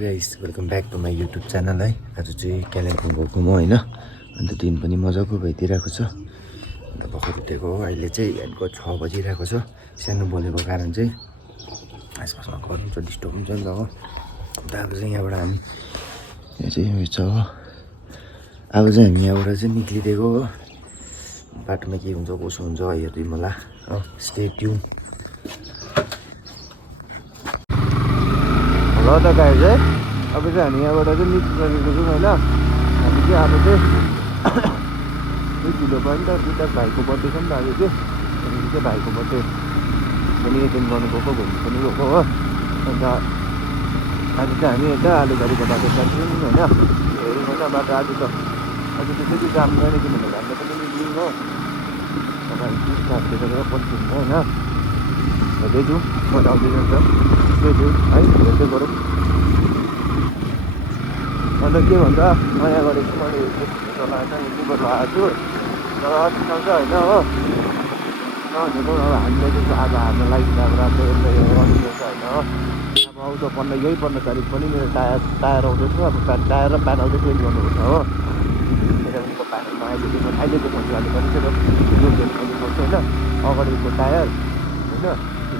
Guys welcome back to my YouTube channel है। आज चाहिँ कालिम्पोङ गएको म होइन। अन्त दिन पनि मजाको भइदिइरहेको छ। अन्त भर्खर उठेको हो। अहिले चाहिँ बिहानको 6 बजिरहेको छ। सानो बोलेको कारण चाहिँ आसपासमा घर हुन्छ, डिस्टर्ब हुन्छ नि त हो। अन्त अब चाहिँ यहाँबाट हामी यहाँ चाहिँ उयो छ हो। अब चाहिँ हामी यहाँबाट चाहिँ निक्लिदिएको हो। बाटोमा के हुन्छ कसो हुन्छ हेर्दै मलाई हो। Stay tune. ल त गाइज है, अब चाहिँ हामी यहाँबाट चाहिँ निस्किसकेको छौँ होइन। हामी चाहिँ अब चाहिँ ढिलो भयो नि त, उता भाइको बर्थडे छ नि त आज चाहिँ। अनि चाहिँ भाइको बर्थडे पनि एटेन्ड गर्नु गएको, घुम्नु पनि गएको हो। अन्त आज चाहिँ हामी यता आलुबारीको बाटो जान्छौँ होइन। हेरौँ होइन बाटो आज त त्यति जाम छैन, किनभने हाम्रो पनि निक्लिनु हो। तपाईँ तिस घाटले गरेर पछि हुन्छ होइन। हेर्दै जाउँ मजा आउँदै जान्छ, त्यही थियो है, हेर्दै गरौँ। अन्त के भन्छ नयाँ गरेको मैले चलाएर युट्युबर लगाएको छु, तर अति चल्छ होइन हो। नभनेको अब हामीले चाहिँ आज हाम्रो लागि अब राम्रो एउटा गर्नुपर्छ होइन हो। अब आउँदो 15 तारिक पनि मेरो टायर आउँदैछ। अब टायर र प्यानल चाहिँ चेन्ज गर्नुपर्छ हो। मेरोको प्यानलमा अहिले देखाउँछु अहिले पनि त्यो देखाउँछ होइन। अगाडिको टायर होइन, किन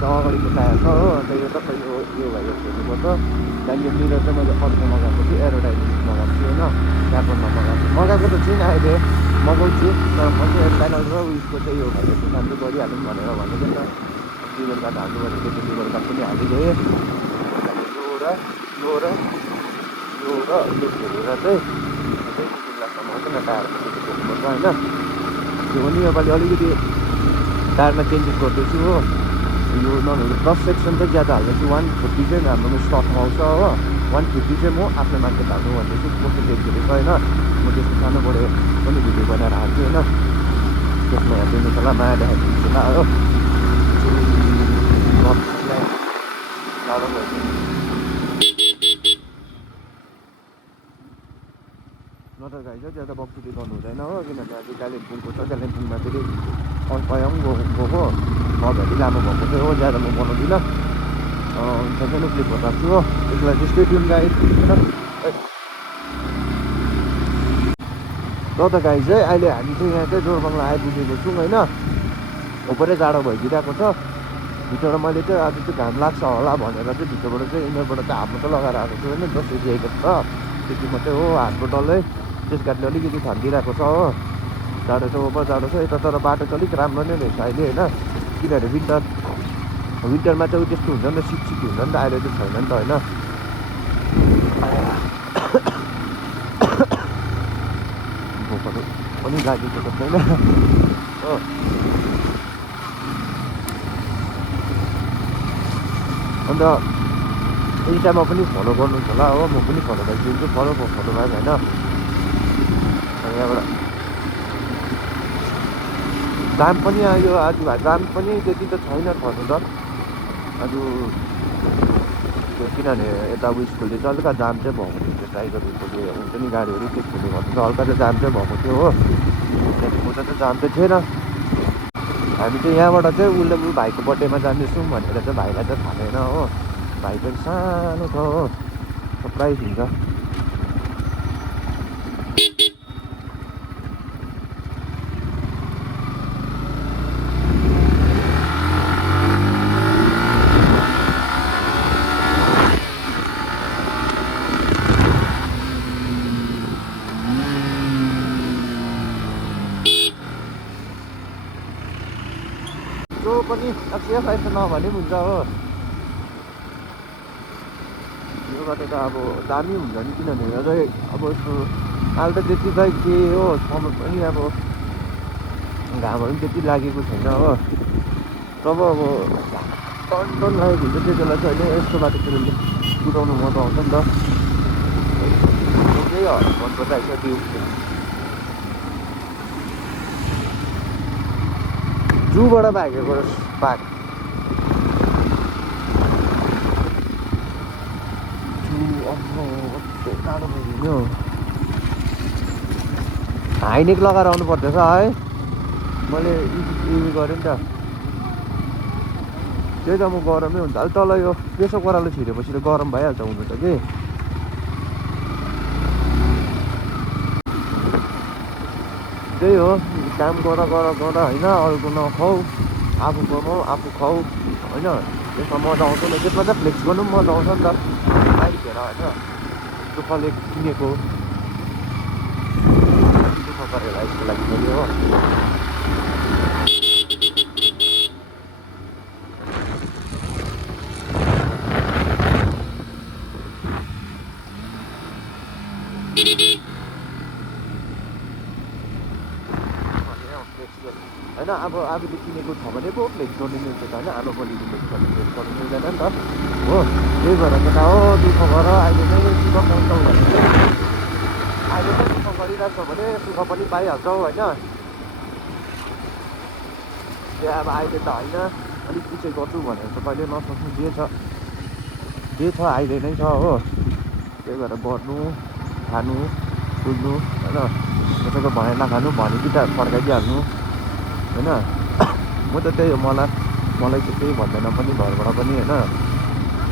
अगाडिको टायर छ हो। अन्त यो सबै यो भएर हेर्नुपर्छ। त्यहाँदेखि यो मिरर चाहिँ मैले अर्को मगाएको छु, एरोडाइनामिक्स मगाएको छु होइन। क्यापरमा मगाएको त छुइनँ अहिले, मगाउँछु। तर म चाहिँ प्यानल र उयसको चाहिँ यो भएर चाहिँ काम चाहिँ गरिहालौँ भनेर भनेको नि त। लिभर कार्ड हाल्नु भनेको त्यो लिभर कार्ड पनि हालिदिएँ। यो र हेरेर चाहिँ ग्लासमा मात्रै न टायर हेर्नुपर्छ होइन। त्यो पनि योपालि अलिकति टायरमा चेन्जेस गर्दैछु हो। यो नभएको क्रस सेक्सन चाहिँ ज्यादा हाल्दैछु। 140 चाहिँ हाम्रोमा स्टकमा आउँछ हो। 150 चाहिँ म आफ्नो मार्केट हाल्नु भन्दैछु। कस्तो देख्दैछ होइन, म त्यसको सानोबाट पनि भिडियो बनाएर हाल्छु होइन। त्यसमा हेरिदिनुहोस् होला, माया देखाइदिनुहोस् होला हो। नत्र गाई चाहिँ ज्यादा बक्सुटी गर्नु हुँदैन हो। किनभने आज कालिम्पोङको छ, कालिम्पोङमा फेरि अल्पयङ गएको नभए लामो भएको थियो हो। ज्यादा म बनाउँदिनँ, सानो क्लिपहरू राख्छु हो। त्यसको लागि स्टे ट्युन गाइज होइन। ल त गाइज है, अहिले हामी चाहिँ यहाँ चाहिँ जोरबङ्गला आइपुगेको छौँ होइन। उपरै जाडो भइदिइरहेको छ। भित्रबाट मैले चाहिँ आज चाहिँ घाम लाग्छ होला भनेर चाहिँ भित्रबाट चाहिँ इनरबाट चाहिँ हात मात्रै लगाएर आएको छु होइन। जस्तो ज्याकेट छ त्यति मात्रै हो, हातको डल्लै त्यस कारणले अलिकति ठन्डिरहेको छ हो। जाडो चाहिँ ओभर जाडो छ यता, तर बाटो चाहिँ अलिक राम्रो नै रहेछ अहिले होइन। किनभने विन्टरमा चाहिँ त्यस्तो हुन्छ नि त, सिट हुन्छ नि त। अहिले चाहिँ छैन नि त होइन। भोकहरू पनि लागेको त छैन हो। अन्त इन्स्टामा पनि फलो गर्नुहोस् होला हो। म पनि फलो गरिदिन्छु, फलो ब्याक होइन। यहाँबाट जाम पनि आयो आज। जाम पनि त्यति त छैन छनु त आज, किनभने यता उयसकोले चाहिँ हल्का जाम चाहिँ भएको थियो। त्यो टाइगरहरूको हुन्छ नि गाडीहरू, त्यसकोले गर्दा चाहिँ हल्का चाहिँ जाम चाहिँ भएको थियो हो। उता चाहिँ जाम चाहिँ थिएन। हामी चाहिँ यहाँबाट चाहिँ उसले भाइको बर्थडेमा जाँदैछौँ भनेर चाहिँ भाइलाई चाहिँ थाहा छैन हो। भाइ पनि सानो छ हो, सरप्राइज हुन्छ। जो पनि एक्सिया साइड त नभने पनि हुन्छ हो। यो बाटो त अब दामी हुन्छ नि, किनभने अझै अब यस्तो अहिले त त्यतिकै के हो, समय पनि अब घामहरू पनि त्यति लागेको छैन हो। तब अब टन लागेको हुन्छ त्यति बेला चाहिँ होइन। यस्तो बाटोतिर कुदाउनु मजा आउँछ नि त। केही मनपर्छ आइसक्यो त्यो जूबाट भागेको बाघ। टाढो भइदियो, हाइनेक लगाएर आउनु पर्दैछ है। मैले उयो गरेँ नि त, त्यही त म गरमै हुन्छ अहिले तल यो प्रेसर करालो छिरेपछि त गरम भइहाल्छ हुनु त कि त्यही हो काम गर होइन अरूको नखाऊ आफू कमाऊ आफू खाऊ होइन त्यसमा मजा आउँछ नि त्यसमा चाहिँ फ्लेक्स गर्नु पनि मजा आउँछ नि त बाइकहरू होइन दुःखले किनेको दुःख गरेर यसको लागि पनि हो होइन अब आफूले किनेको छ भने पो फ्लेक्स गर्नु मिल्छ त होइन आमा बलिनु मिल्छ भने फ्लेक्स गर्नु मिल्दैन नि त हो त्यही भएर केटा हो दुःख गर अहिले नै सुख पाउँछौ भने अहिले नै सुख गरिरहेको छ भने सुख पनि पाइहाल्छौ होइन त्यो अब अहिले त होइन अलिक पछि गर्छु भनेर त कहिले नसोच्नु जे छ अहिले नै छ हो त्यही भएर गर्नु खानु कुद्नु होइन कसैको भनाइ नखानु भने कि त फर्काइदिइहाल्नु होइन म त त्यही हो मलाई चाहिँ केही भन्दैन पनि घरबाट पनि होइन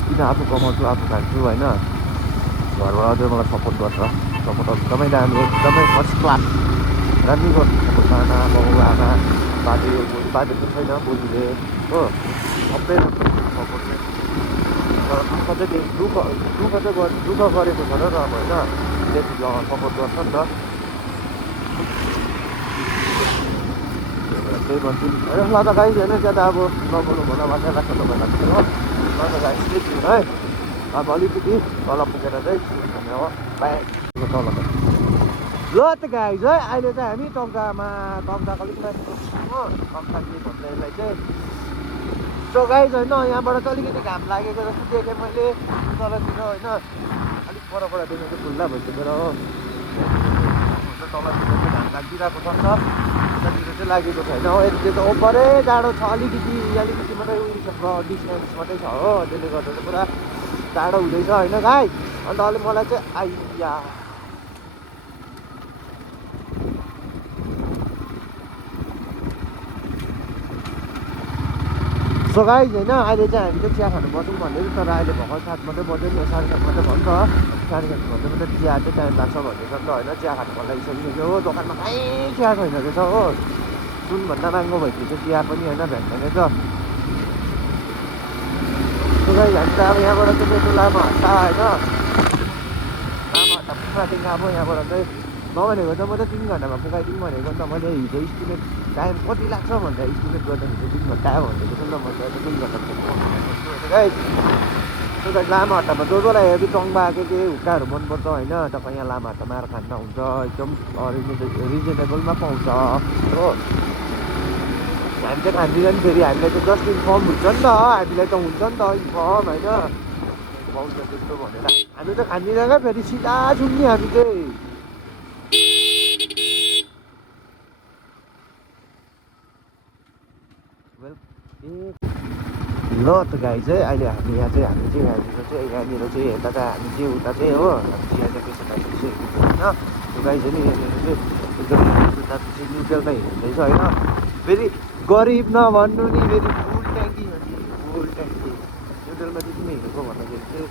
किन आफू कमाउँछु आफू खान्छु होइन घरबाट अझै मलाई सपोर्ट गर्छ सपोर्ट एकदमै राम्रो एकदमै फर्स्ट क्लास राम्रो गर्छ आमा बाउ आमा बाजे त छैन बोजूले हो सबै सपोर्ट चाहिँ दुःख गरेको छ र अब होइन त्यति सपोर्ट गर्छ नि त त्यही भन्छु होइन ल त गाइस होइन ज्यादा अब नबोल्नु भन बाछा राख्छ तपाईँलाई हो ल त गाइस त्यति हो है अब अलिकति तल पुगेर चाहिँ हो बाई तल ल त गाइस है अहिले चाहिँ हामी तक्दाको अलिक माथि हो तक्दा के भन्छ यसलाई चाहिँ सो गाइस होइन यहाँबाट चाहिँ अलिकति घाम लागेको जस्तो देखेँ मैले तलतिर होइन अलिक परबाट देखेको खुल्ला भइसकेर हो तलतिर चाहिँ घाम लागिरहेको छ नि त यतातिर चाहिँ लागेको छैन हो यति त ओभरै जाडो छ अलिकति मात्रै उयो छ डिस्टेन्स मात्रै छ हो त्यसले गर्दा चाहिँ पुरा जाडो हुँदैछ होइन गाइस अन्त अहिले मलाई चाहिँ आइया सो गाइस होइन अहिले चाहिँ हामी चाहिँ चिया खानु बसौँ भन्दैछ तर अहिले भर्खर 7 मात्रै बज्यो नि 7:30 मात्रै भन्छ 7:30 भन्दै मात्रै चिया चाहिँ टाइम लाग्छ भन्दैछ नि त होइन चिया खानु मन लागिसकिसक्यो हो दोकानमा कहीँ चिया छैन रहेछ हो सुनभन्दा महँगो भइसकेको चिया पनि होइन भ्यान्दैन त सो गाइस हामी त अब यहाँबाट चाहिँ मेरो लामा हट्टा होइन लामा हट्टा पुग्दादेखि अब यहाँबाट चाहिँ नभनेको त म त 3 घन्टामा पुगाइदिउँ भनेको नि त मैले हिजो इस्टिमेट टाइम कति लाग्छ भन्दा इस्टिमेट गर्दाखेरि 3 घन्टा भनेको छ नि त मैले त 3 घन्टा त्यो त लामा हट्टामा जसलाई हेभी टङ्बा के हुक्काहरू मनपर्छ होइन तपाईँ यहाँ लामा हट्टामा आएर खान्न हुन्छ एकदम रिजनेबलमा पाउँछ हो हामी चाहिँ खाँदैन नि फेरि हामीलाई चाहिँ जस्ट इन्फर्म हुन्छ नि त हामीलाई त हुन्छ नि त इन्फर्म होइन पाउँछ त्यस्तो भनेर हामी त खाँदैन क्या फेरि सिधा छौँ नि हामी चाहिँ ल त गाई चाहिँ अहिले हामी यहाँनिर चाहिँ यता चाहिँ हामी चाहिँ उता चाहिँ हो चिया चाहिँ पेसा खाइसकेको होइन त्यो गाई चाहिँ नि यहाँनिर चाहिँ एकदम पछि न्युट्रलमा हिँड्दैछ होइन फेरि गरिब नभन्नु नि फेरि फुल ट्याङ्की हो नि फुल ट्याङ्की न्युट्रलमा चाहिँ किन हिँडेको भन्दाखेरि चाहिँ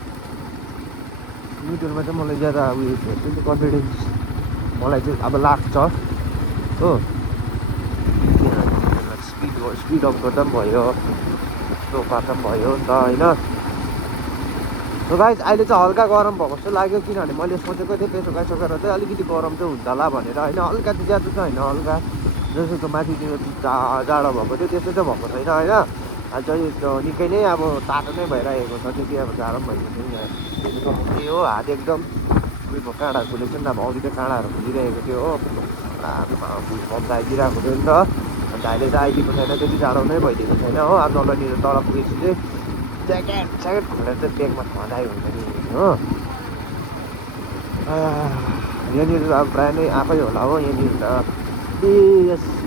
न्युट्रलमा चाहिँ मलाई ज्यादा उयो हुन्छ कन्फिडेन्स मलाई चाहिँ अब लाग्छ हो स्पिड अप गर्दा पनि भयो स्लो पार्दा पनि भयो नि त होइन सो गाइस अहिले चाहिँ हल्का गरम भएको जस्तो लाग्यो किनभने मैले सोचेको थिएँ पेसो गाइसकेर चाहिँ अलिकति गरम चाहिँ हुन्छ होला भनेर होइन हल्का चाहिँ ज्यादा चाहिँ होइन हल्का जस्तो माथितिर जाडो भएको थियो त्यस्तो चाहिँ भएको छैन होइन चाहिँ निकै नै अब तातो नै भइरहेको छ त्यति अब जाडो पनि भइसक्यो त्यही हो हात एकदम उयो काँडाहरू फुलेको छ नि अब अघि त काँडाहरू फुलिरहेको थियो हो पम्प आइदिइरहेको थियो नि त अन्त अहिले त आइदिएको छैन त्यति जाडो नै भइदिएको छैन हो अब तलनिर तल पुगेपछि चाहिँ ज्याकेट खोलेर चाहिँ ब्यागमा थन्डाइ हुन्छ नि हो यहाँनिर त अब प्रायः नै आफै होला हो यहाँनिर त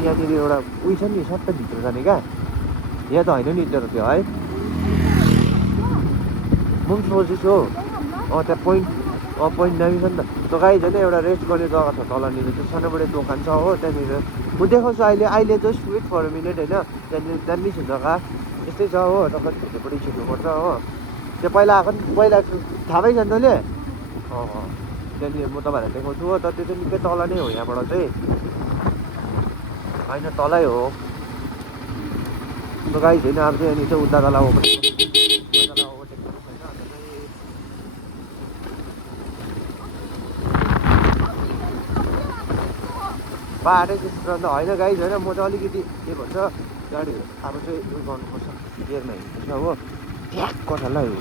यहाँनिर एउटा उयो छ नि सट्टै भित्र जाने क्या यहाँ त होइन नि त्यो त्यो है म पनि सोचेछु हो त्यहाँ पोइन्ट दामी छ नि त त्यो गाई झन् एउटा रेस्ट गर्ने जग्गा छ तलनिर चाहिँ सानोबडे दोकान छ हो त्यहाँनिर म देखाउँछु अहिले just wait for a minute होइन त्यहाँनिर दामी छ जग्गा यस्तै छ हो तपाईँ भित्रपट्टि छिर्नुपर्छ हो त्यो पहिला आएको पहिला थाहा पाइन्छ नि तैँले त्यहाँनिर म तपाईँहरूलाई देखाउँछु हो तर त्यो चाहिँ निकै तल नै हो यहाँबाट चाहिँ होइन तलै हो गाइस होइन अब चाहिँ यहाँनिर चाहिँ उद्धारलाई बाटै त्यस्तो त होइन गाइस होइन म चाहिँ अलिकति के भन्छ गाडीहरू अब चाहिँ उयो गर्नुपर्छ गियरमा हिँड्नुपर्छ हो ठ्याक्क कसैलाई हो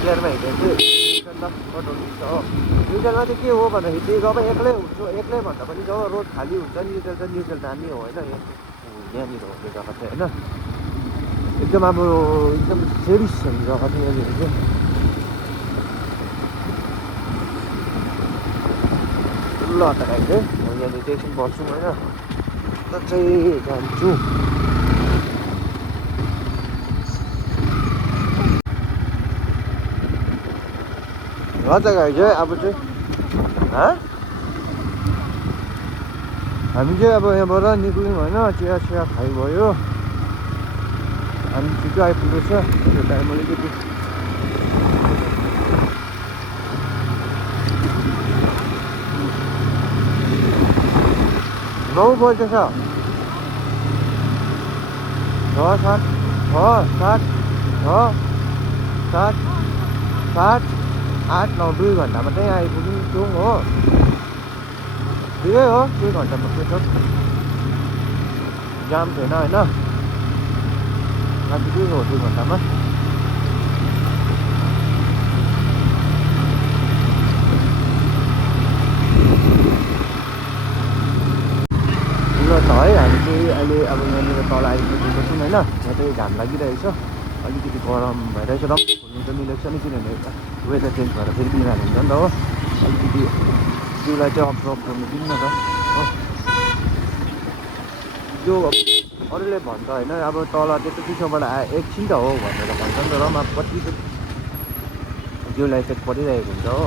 गियरमा हिँडेर चाहिँ कटाउनुहुन्छ हो न्युट्रलमा चाहिँ के हो भन्दाखेरि जब एक्लै हुन्छु एक्लै भन्दा पनि जब रोड खाली हुन्छ न्युट्रल त न्युट्रल दामी हो होइन यहाँनिर हो त्यो जग्गा चाहिँ होइन एकदम अब एकदम सेरिस छ जग्गा चाहिँ यहाँनिर चाहिँ ल त गाइस है म यहाँनिर एकछिन बस्छु होइन त चाहिँ जान्छु ल त गाइस है अब चाहिँ हामी चाहिँ अब यहाँबाट निक्ल्यौँ होइन चिया चिया खाइभयो हामी छिटो आइपुग्दैछ त्यो टाइम अलिकति 9 बज्दैछ 6, 7, 8, 9, 2 घन्टामा चाहिँ आइपुग्छौँ हो ठिकै हो 2 घन्टामा पुग्छौँ जाम छैन होइन आइपुग्यो हो 2 घन्टामा ल त है हामी चाहिँ अहिले अब यहाँनिर तल आइपुगेको छौँ होइन यहाँ चाहिँ घाम लागिरहेछ अलिकति गरम भइरहेछ र खोल्नु त मिलेको छैन किनभने वेदर चेन्ज भएर फेरि बिमार हुन्छ नि त हो अलिकति जिउलाई चाहिँ अब्जर्भ गर्नु दिनु न त हो त्यो अरूले भन्छ होइन अब तल त्यस्तो चिसोबाट एकछिन त हो भनेर भन्छ नि त र अब कति जिउलाई इफेक्ट परिरहेको हुन्छ हो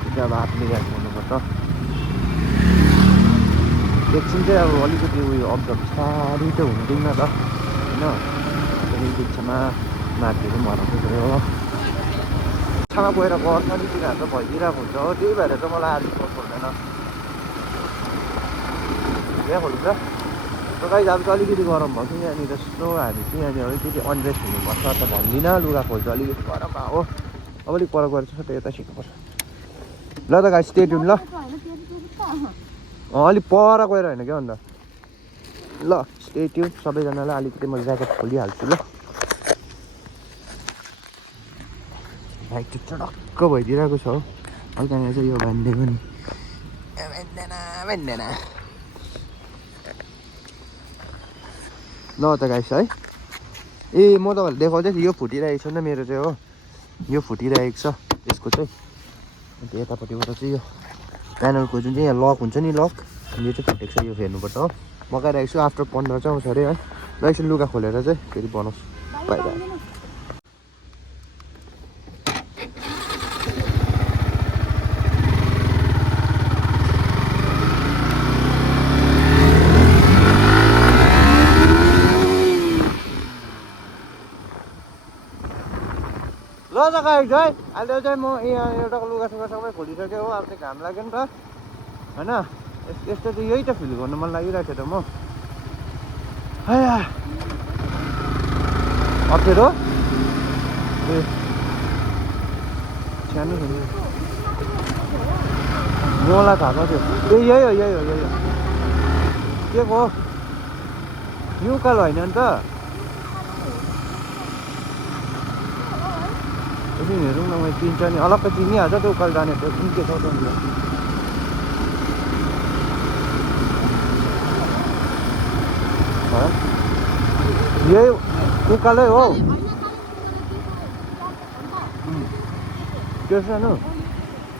त्यो चाहिँ अब आफूले याद गर्नुपर्छ एकछिन चाहिँ अब अलिकति उयो अब्जर्भ बिस्तारै त हुँदैन त होइन बिचमा माथिहरू पनि हराउँदै गयो हो बिचमा गएर गर्छ नि तिनीहरू त भइदिरहेको हुन्छ हो त्यही भएर चाहिँ मलाई आज खोल्दैन यहाँ खोल्छ र गाइस अब चाहिँ अलिकति गरम भयो कि यहाँनिर यस्तो हामी चाहिँ यहाँनिर अलिकति अनड्रेस हुनुपर्छ त भन्दिनँ लुगा खोल्छ अलिकति गरम भयो हो अब अलिक पर गएर चाहिँ यता सिक्नुपर्छ ल त गाइस स्टे ट्युन ल अलिक पर गएर होइन क्या अन्त ल स्टे ट्युन सबैजनालाई अलिकति म ज्याकेट खोलिहाल्छु ल बाइक चाहिँ चडक्क भइदिइरहेको छ हो हल्का यहाँ चाहिँ यो भनिदिएको नि भन्दैन ल त गाइस है ए म तपाईँहरूलाई देखाउँदै थिएँ यो फुटिरहेको छ नि मेरो चाहिँ हो यो फुटिरहेको छ यसको चाहिँ अन्त यतापट्टिबाट चाहिँ यो प्यानलको जुन चाहिँ यहाँ लक हुन्छ नि लक यो चाहिँ फुटेको छ यो फेर्नुपर्छ हो मगाइरहेको छु आफ्टर 15 चाहिँ आउँछ अरे है र एकछिन लुगा खोलेर चाहिँ फेरि बनाउँछु बाई बाई ल त गाइस है अहिले चाहिँ म यहाँ एउटा लुगा सुगा सबै खोलिसकेँ हो अब चाहिँ घाम लाग्यो नि त होइन यस्तो चाहिँ यही त फिल गर्नु मन लागिरहेको थियो त म अप्ठ्यारो ए सानो मलाई थाहा छ त्यो ए यही हो के को न्युकाल होइन नि त एकदिन हेरौँ न मैले चिन्छ नि अलग्गै चिनिहाल्छ त्यो उकालो जाने त्यो कुन के छ यही उकालै हो त्यो सानो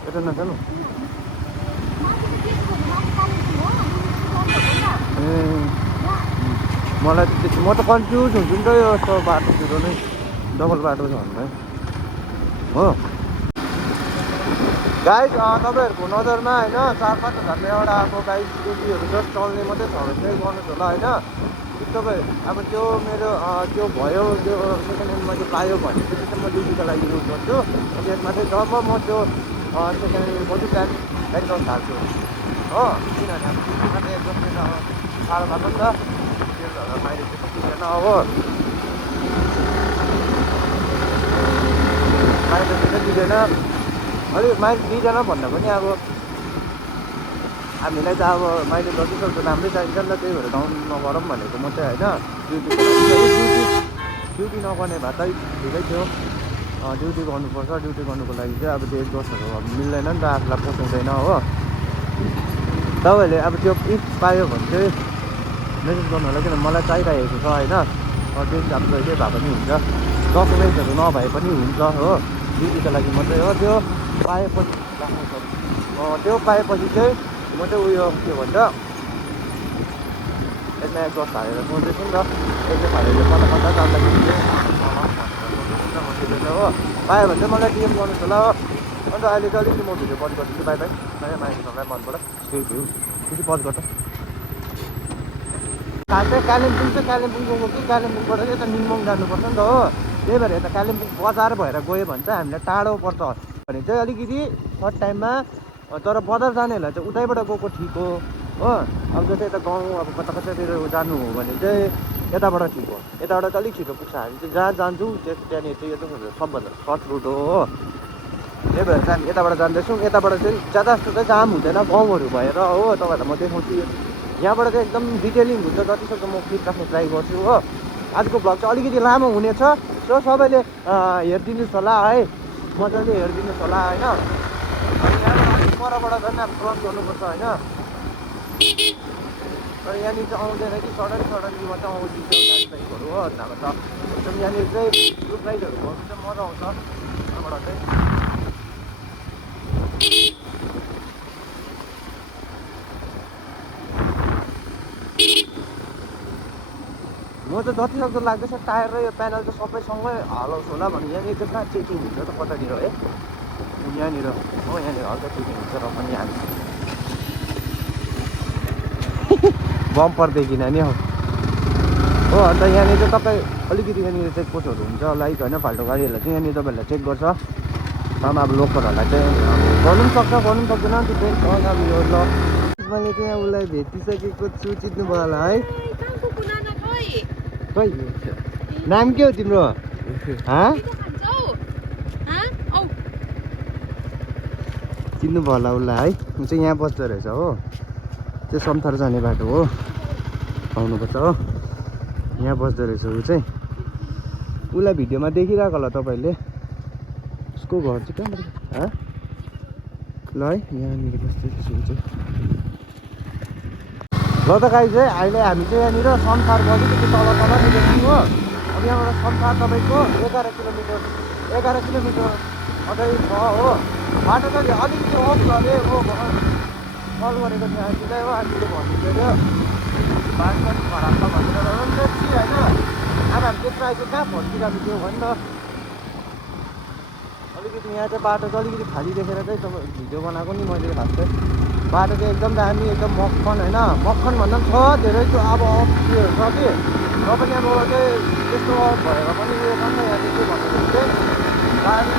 यता नसानो ए मलाई त म त कन्फ्युज हुन्छु नि त यो यस्तो बाटोतिर नै डबल बाटो छ भन्दा हो गाइस तपाईँहरूको नजरमा होइन 4-5 हजारमा एउटा अब गाइस स्कुटीहरू जस्ट चल्ने मात्रै छ भने चाहिँ गर्नुहोस् होला होइन तपाईँ अब त्यो मेरो त्यो भयो त्यो सेकेन्ड ह्यान्ड मैले पायो भने चाहिँ म ड्युटीको लागि युज गर्छु। त्यसमा चाहिँ जब म त्यो सेकेन्ड ह्यान्ड गर्छु त्यहाँदेखि एक्जस्ट हाल्छु हो। किनभने अब ड्युटीमा चाहिँ एक्जस्ट साह्रो भएको नि त, त्यो माइलेज चाहिँ दिँदैन हो, माइलेज चाहिँ दिँदैन। अलिक माइलेज दिँदैन भन्दा पनि अब हामीलाई त अब माइलेज जति सक्दो राम्रै चाहिन्छ नि त, त्यही भएर डाउन नगरौँ भनेको म चाहिँ होइन। ड्युटी नगर्ने भए त ठिकै थियो, ड्युटी गर्नुपर्छ। ड्युटी गर्नुको लागि चाहिँ अब त्यो एक्जस्टहरू अब मिल्दैन नि त, आफूलाई पोसाउँदैन हो। तपाईँहरूले अब त्यो इफ पायो भने चाहिँ मेसेज गर्नु होला, किन मलाई चाहिरहेको छ होइन। त्यो हिसाब जहिले भए पनि हुन्छ, डकुमेन्ट्सहरू नभए पनि हुन्छ हो, ड्युटीको लागि मात्रै हो। त्यो पाएपछि त्यो पाएपछि चाहिँ म चाहिँ उयो के भन्छ यसमा एक्जस्ट हालेर सोच्दैछु नि त, एक्जस्ट हालेर कता जाँदाखेरि चाहिँ हो। पायो भने चाहिँ मलाई डिएम गर्नुहोस् होला हो। अन्त अहिले चाहिँ अलिकति म भिडियो पज गरिदिन्छु। बाई बाई, नयाँ मान्छेहरूलाई मनबाट स्टे थियो त्यसपछि पज गर्छ। खास चाहिँ कालिम्पोङ चाहिँ कालिम्पोङ गएको कि कालिम्पोङबाट चाहिँ यता निम्बोङ जानुपर्छ नि त हो। त्यही भएर यता कालिम्पोङ बजार भएर गयो भने चाहिँ हामीलाई टाढो पर्छ भने चाहिँ अलिकति सर्ट टाइममा, तर बजार जानेहरूलाई चाहिँ उतैबाट गएको ठिक हो हो। अब जस्तै यता गाउँ अब कतातिर जानु हो भने चाहिँ यताबाट ठिक हो, यताबाट चाहिँ अलिक छिटो पुग्छ। हामी चाहिँ जहाँ जान्छौँ त्यहाँनिर चाहिँ यो चाहिँ सबभन्दा सर्ट रुट हो। त्यही भएर चाहिँ हामी यताबाट जाँदैछौँ। यताबाट चाहिँ ज्यादा जस्तो चाहिँ जाम हुँदैन गाउँहरू भएर हो। तपाईँहरूलाई म देखाउँछु, यहाँबाट चाहिँ एकदम डिटेलिङ हुन्छ, जतिसक्दो म क्लिप राख्ने ट्राई गर्छु हो। आजको भ्लग चाहिँ अलिकति लामो हुनेछ, सो सबैले हेरिदिनुहोस् होला है, मजाले हेरिदिनुहोस् होला होइन। यहाँबाट परबाट झन् अब क्रस गर्नुपर्छ होइन। तर यहाँनिर चाहिँ आउँदैन कि सडनली मात्रै आउँछ गाडी बाइकहरू हो। नभए त एकदम यहाँनिर चाहिँ ग्रुप राइडहरू गर्नु चाहिँ मजा आउँछ यहाँबाट चाहिँ। म चाहिँ जति सक्दो लाग्दैछ टायर र यो प्यानल चाहिँ सबै सँगै हलाउँछु होला भने। यहाँनिर चाहिँ कहाँ चेकिङ हुन्छ त कतानिर है, यहाँनिर हो, यहाँनिर हल्का चेकिङ हुन्छ र पनि हामी बम्परदेखि नि हो। अन्त यहाँनिर चाहिँ तपाईँ अलिकति यहाँनिर चेकपोस्टहरू हुन्छ लाइक होइन, फाल्टो गाडीहरूलाई चाहिँ यहाँनिर तपाईँहरूलाई चेक गर्छ। अब लोकलहरूलाई चाहिँ गर्नु पनि सक्छ, गर्नु पनि सक्दैन, डिपेन्ड अन अब यो ल। मैले चाहिँ यहाँ उसलाई भेटिसकेको छु, चिन्नु भयो होला है। खै नाम के हो तिम्रो? चिन्नु भयो होला उसलाई है, ऊ चाहिँ यहाँ बस्दो रहेछ हो। त्यो समथार जाने बाटो हो, आउनुपर्छ हो। यहाँ बस्दो रहेछ ऊ चाहिँ, उसलाई भिडियोमा देखिरहेको होला तपाईँहरूले। उसको घर चाहिँ कहाँ ल है, यहाँनिर बस्दै रहेछ ऊ चाहिँ। ल त गाई चाहिँ अहिले हामी चाहिँ यहाँनिर संसार अलिकति तल निस्क्यौँ हो। अब यहाँबाट संसार तपाईँको 11 किलोमिटर अझै छ हो। बाटो चाहिँ अलिकति अफ छ अरे हो, कल गरेको थियो आन्टीलाई हो। आन्टीले भन्नुहुँदै थियो बाटो पनि खराब छ भनेर होइन। अब हामी त्यसमा आइपुग्यो कहाँ फर्किरहेको थियो भने त अलिकति यहाँ चाहिँ बाटो चाहिँ अलिकति खाली देखेर चाहिँ तपाईँ भिडियो बनाएको नि मैले। खास चाहिँ बाटो चाहिँ एकदम दामी, एकदम मक्खन होइन, मक्खन भन्दा पनि छ धेरै त्यो अब अप्ठ्यारो छ कि। र पनि अब चाहिँ त्यस्तो भएर पनि उयो छ नि त, यहाँ चाहिँ के भन्दाखेरि चाहिँ गाडी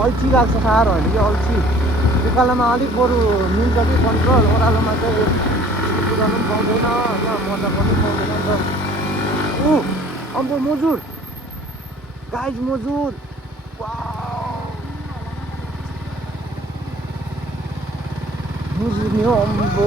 अल्छी लाग्छ साह्रो होइन कि अल्छी। उकालोमा अलिक बरु मिल्छ कि कन्ट्रोल, ओह्रालोमा चाहिँ कुदाउनु पनि पाउँदैन होइन, मजा पनि पाउँदैन नि त। अम्बो मजुर गाइज, मजुर मजुर नि हो अम्बो।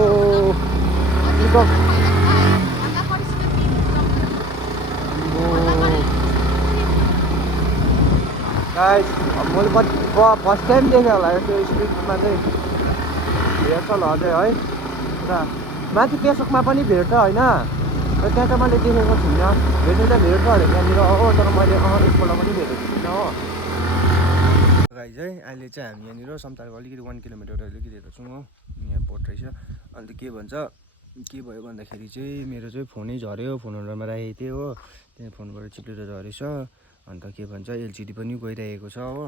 गाइज मैले फर्स्ट टाइम देखेँ होला त्यो स्ट्रिटमा चाहिँ भेट्छ ल अझै है। र माथि पेसोकमा पनि भेट्छ होइन, र त्यहाँ चाहिँ मैले देखेको छुइनँ। भेट्नु चाहिँ भेट्छ अरे त्यहाँनिर हो, तर मैले एकपल्ट पनि भेटेको छुइनँ हो। गाइज है अहिले चाहिँ हामी यहाँनिर समतारको अलिकति 1 किलोमिटर अलिकति यता छौँ हो यहाँ बोट रहेछ अन्त के भन्छ के भयो भन्दाखेरि चाहिँ मेरो चाहिँ फोनै झऱ्यो फोन होल्डरमा राखेको थिएँ हो त्यहाँ फोनबाट चिप्लेर झरेछ अन्त के भन्छ एलसिडी पनि गइरहेको छ हो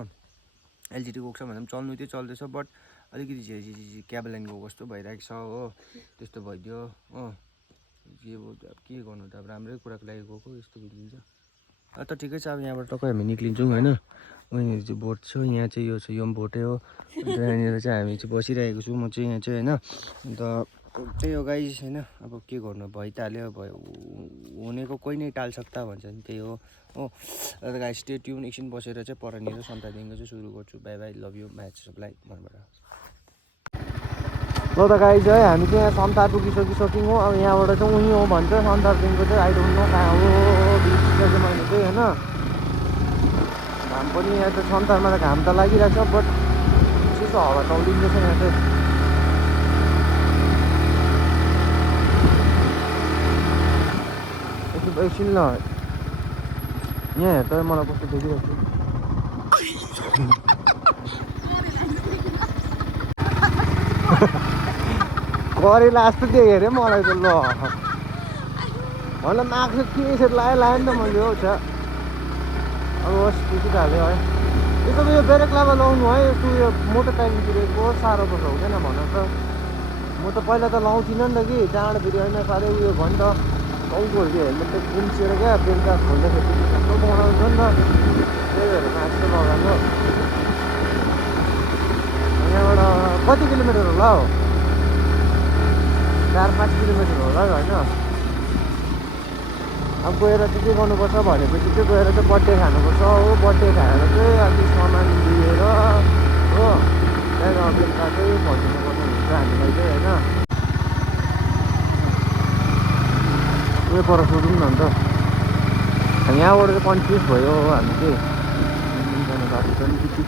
एलसिडी गएको छ भन्दा पनि चल्नु चाहिँ चल्दैछ बट अलिकति झिझिझि क्याबल लाइन गएको जस्तो भइरहेको छ हो त्यस्तो भइदियो हो के गर्नु त अब राम्रै कुराको लागि गएको यस्तो भइदिन्छ त ठिकै छ अब यहाँबाट टक्कै हामी निक्लिन्छौँ होइन उनीहरू चाहिँ बोट छ यहाँ चाहिँ यो छ यो पनि बोटै हो अन्त यहाँनिर चाहिँ हामी चाहिँ बसिरहेको छु म चाहिँ यहाँ चाहिँ होइन अन्त त्यही हो गाइस होइन अब के गर्नु भइहाल्यो भयो हुनेको कोही नै टाल सक्ता भन्छ नि त्यही हो अन्त गाइस स्टे ट्युन एकछिन बसेर चाहिँ परनिर सन्तादेखिको चाहिँ सुरु गर्छु by by love you match सबलाई मनबाट ल त गाइस है हामी चाहिँ यहाँ सन्तार पुगिसक्यौँ हो अब यहाँबाट चाहिँ उहीँ हो भन्छ सन्तारदेखिको चाहिँ आई डोन्ट नो कहाँ हो बिर्सिसकेँ मैले चाहिँ होइन घाम पनि यहाँ चाहिँ सन्तारमा त घाम त लागिरहेको छ बट चिसो हावा चलिँदैछ यहाँ चाहिँ एकछिन ल यहाँ हेर त मलाई कस्तो देखिरहेको गरेला जस्तो देखेँ अरे मलाई त ल मलाई माग्छ के यसरी लायो नि त मैले हो छ अब होस् त्यति त हाल्यो है यसो यो ब्रेक लाभा लाउनु है यस्तो उयो मोटो टाइमतिरको साह्रो पर्छ हुँदैन भन त म त पहिला त लाउँथिनँ नि त कि त्यहाँबाट फेरि होइन साह्रै उयो भयो नि त टाउकोहरूको हेलमेट त गुम्सिएर क्या बेलुका खोल्दाखेरि कस्तो बनाउँछ नि त त्यही भएर मास्क लगाएको यहाँबाट कति किलोमिटर होला हो 4-5 किलोमिटर होला होइन अब गएर चाहिँ के गर्नुपर्छ भनेपछि चाहिँ गएर चाहिँ बर्थडे खानुपर्छ हो बर्थडे खाएर चाहिँ अलिक सामान लिएर हो त्यहाँदेखि बेलुका चाहिँ फर्किनुपर्छ हुन्छ हामीलाई चाहिँ होइन उयो पर सोधौँ न अन्त यहाँबाट चाहिँ कन्फ्युज भयो हामी चाहिँ जानु बाटो पनि त्यति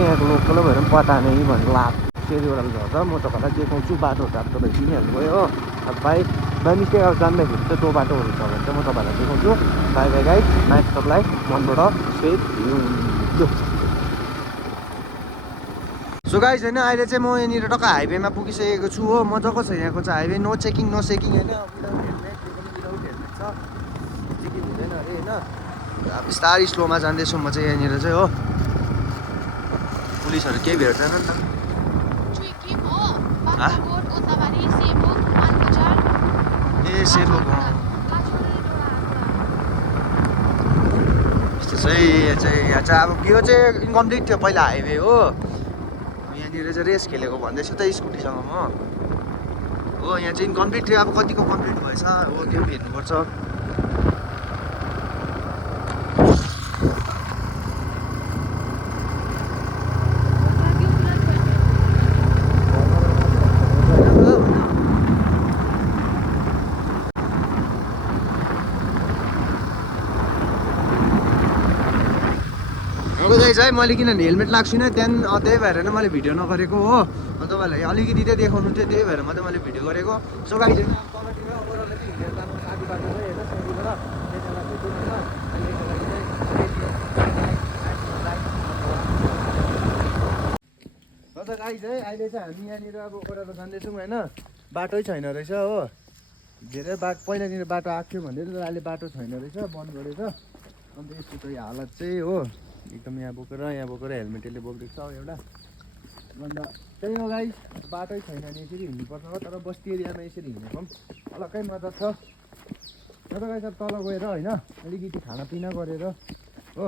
यहाँको लोकल भएर पनि पता नै भनेर लाभ सेरीबाट झर्छ म तपाईँलाई देखाउँछु बाटोहरू अब तपाईँ चिनिहाल्नु भयो हो अब बाई मिस्टेक अब जान्दाखेरि चाहिँ त्यो बाटोहरू छ भने चाहिँ म तपाईँलाई देखाउँछु बाई बाई गाइड म्याच तपाईँलाई मनबाट सेफ हिँड्यो सो गाइज होइन अहिले चाहिँ म यहाँनिर टक्क हाइवेमा पुगिसकेको छु हो मजाको छ यहाँको चाहिँ हाइवे नो चेकिङ होइन विदाउट हेलमेट विदाउट हेलमेट छ चेकिङ हुँदैन अरे होइन अब बिस्तारै स्लोमा जाँदैछु म चाहिँ यहाँनिर चाहिँ हो पुलिसहरू केही भेट्दैन नि त ए सेभोक यस्तो चाहिँ यहाँ चाहिँ अब यो चाहिँ इन्कम्प्लिट थियो पहिला हाइवे हो यहाँनिर चाहिँ रेस खेलेको भन्दैछु त स्कुटीसँग म हो यहाँ चाहिँ इन्कम्प्लिट थियो अब कतिको कम्प्लिट भएछ हो त्यो पनि हेर्नुपर्छ है मैले किनभने हेलमेट लाग्छु छुइनँ त्यहाँदेखि त्यही भएर नै मैले भिडियो नगरेको हो तपाईँहरूलाई अलिकति चाहिँ देखाउनु थियो त्यही भएर मात्रै मैले भिडियो गरेको सो गाइस त गाइस है अहिले चाहिँ हामी यहाँनिर अब ओह्रालो जाँदैछौँ होइन बाटै छैन रहेछ हो धेरै पहिलानिर बाटो आएको थियो भन्दै तर अहिले बाटो छैन रहेछ बन्द गरेर अन्त यसको चाहिँ हालत चाहिँ हो एकदम यहाँ बोकेर हेलमेट यसले बोकिदिएको छ एउटा अन्त त्यही हो गाइस बाटै छैन भने यसरी हिँड्नुपर्छ हो तर बस्ती एरियामा यसरी हिँडेको पनि अलग्गै मजा छ र त गाइस अब तल गएर होइन अलिकति खानापिना गरेर हो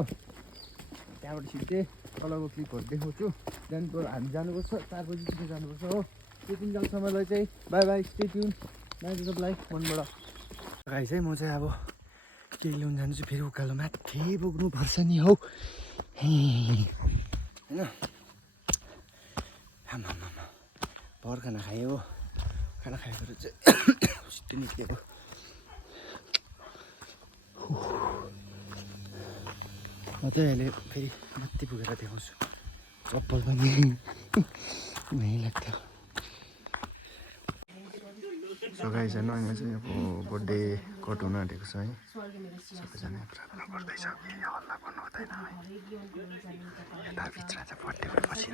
त्यहाँबाट सिधै तलको क्लिपहरू देखाउँछु त्यहाँदेखिको हामी जानुपर्छ 4 बजीतिर जानुपर्छ हो त्यति बेलासम्मलाई चाहिँ by by stay tune by तपाईँलाई मनबाट गाइस है म चाहिँ अब केही ल्याउनु जान्छु फेरि उकालो माथि बोक्नुपर्छ नि हौ होइन आमा भर खाना खायो हो खाना खाएर चाहिँ छिट्टो निस्केको म चाहिँ अहिले फेरि माथि पुगेर देखाउँछु चप्पल पनि नै लाग्थ्यो सो गाइस होइन यहाँ चाहिँ अब बर्थडे कट हुन आँटेको छ है सबैजना प्रार्थना गर्दैछ हल्ला गर्नु हुँदैन है यताभित्र चाहिँ बर्थडे भएपछि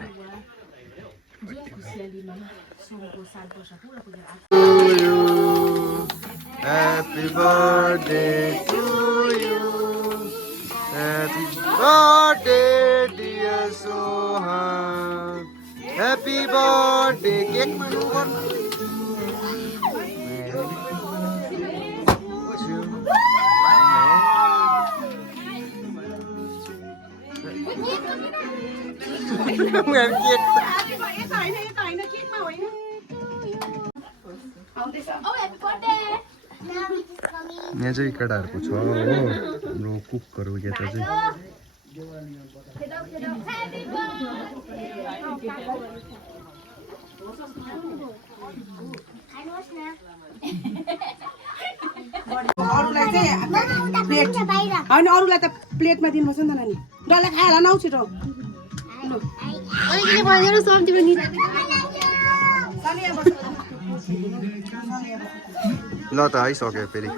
Happy birthday to you. Happy birthday dear Sohan. Happy birthday. Cake manu garnu. यहाँ चाहिँ केटाहरूको छ हो हाम्रो कुकहरू यता चाहिँ होइन अरूलाई त प्लेटमा दिनुपर्छ नि त नानी डल्लै खाएर नौ छिटो ल त आइसक्यो फेरि